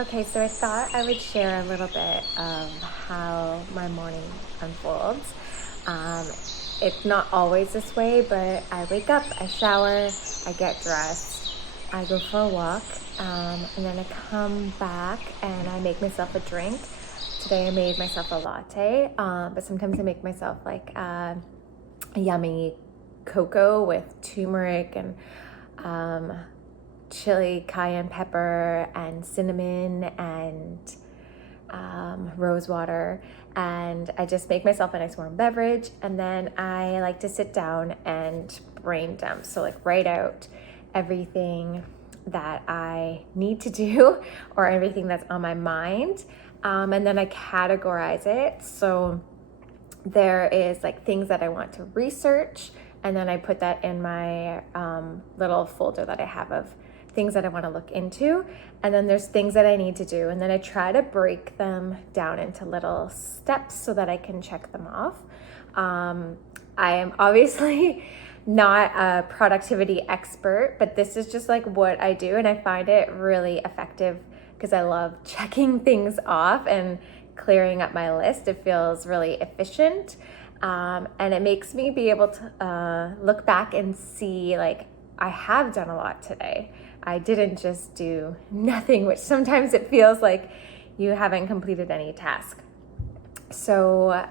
Okay, so I thought I would share a little bit of how my morning unfolds. Um, it's not always this way, but I wake up, I shower, I get dressed, I go for a walk, and then I come back and I make myself a drink. Today I made myself a latte, but sometimes I make myself like a yummy cocoa with turmeric and um, chili, cayenne pepper, and cinnamon, and rose water. And I just make myself a nice warm beverage. And then I like to sit down and brain dump. So, like, write out everything that I need to do or everything that's on my mind. And then I categorize it. So, there is like things that I want to research, and then I put that in my little folder that I have of things that I want to look into. And then there's things that I need to do, and then I try to break them down into little steps so that I can check them off. I am obviously not a productivity expert, but this is just like what I do, and I find it really effective because I love checking things off and clearing up my list. It feels really efficient, and it makes me be able to look back and see, like, I have done a lot today. I didn't just do nothing, which sometimes it feels like you haven't completed any task. So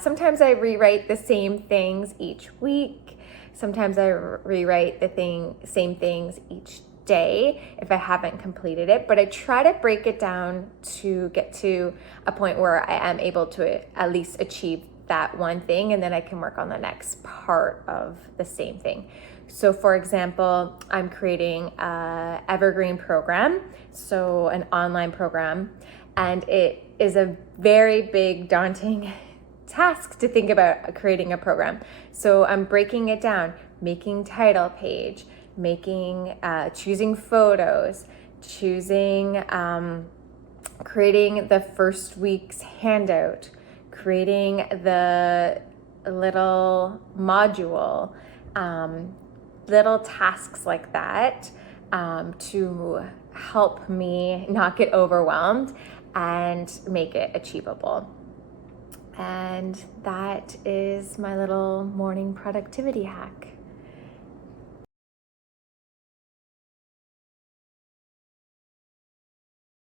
sometimes I rewrite the same things each week. Sometimes I rewrite the same things each day if I haven't completed it, but I try to break it down to get to a point where I am able to at least achieve that one thing, and then I can work on the next part of the same thing. So for example, I'm creating a evergreen program, so an online program, and it is a very big, daunting task to think about creating a program. So I'm breaking it down, making title page, choosing photos, creating the first week's handout, creating the little module, little tasks like that, to help me not get overwhelmed and make it achievable. And that is my little morning productivity hack.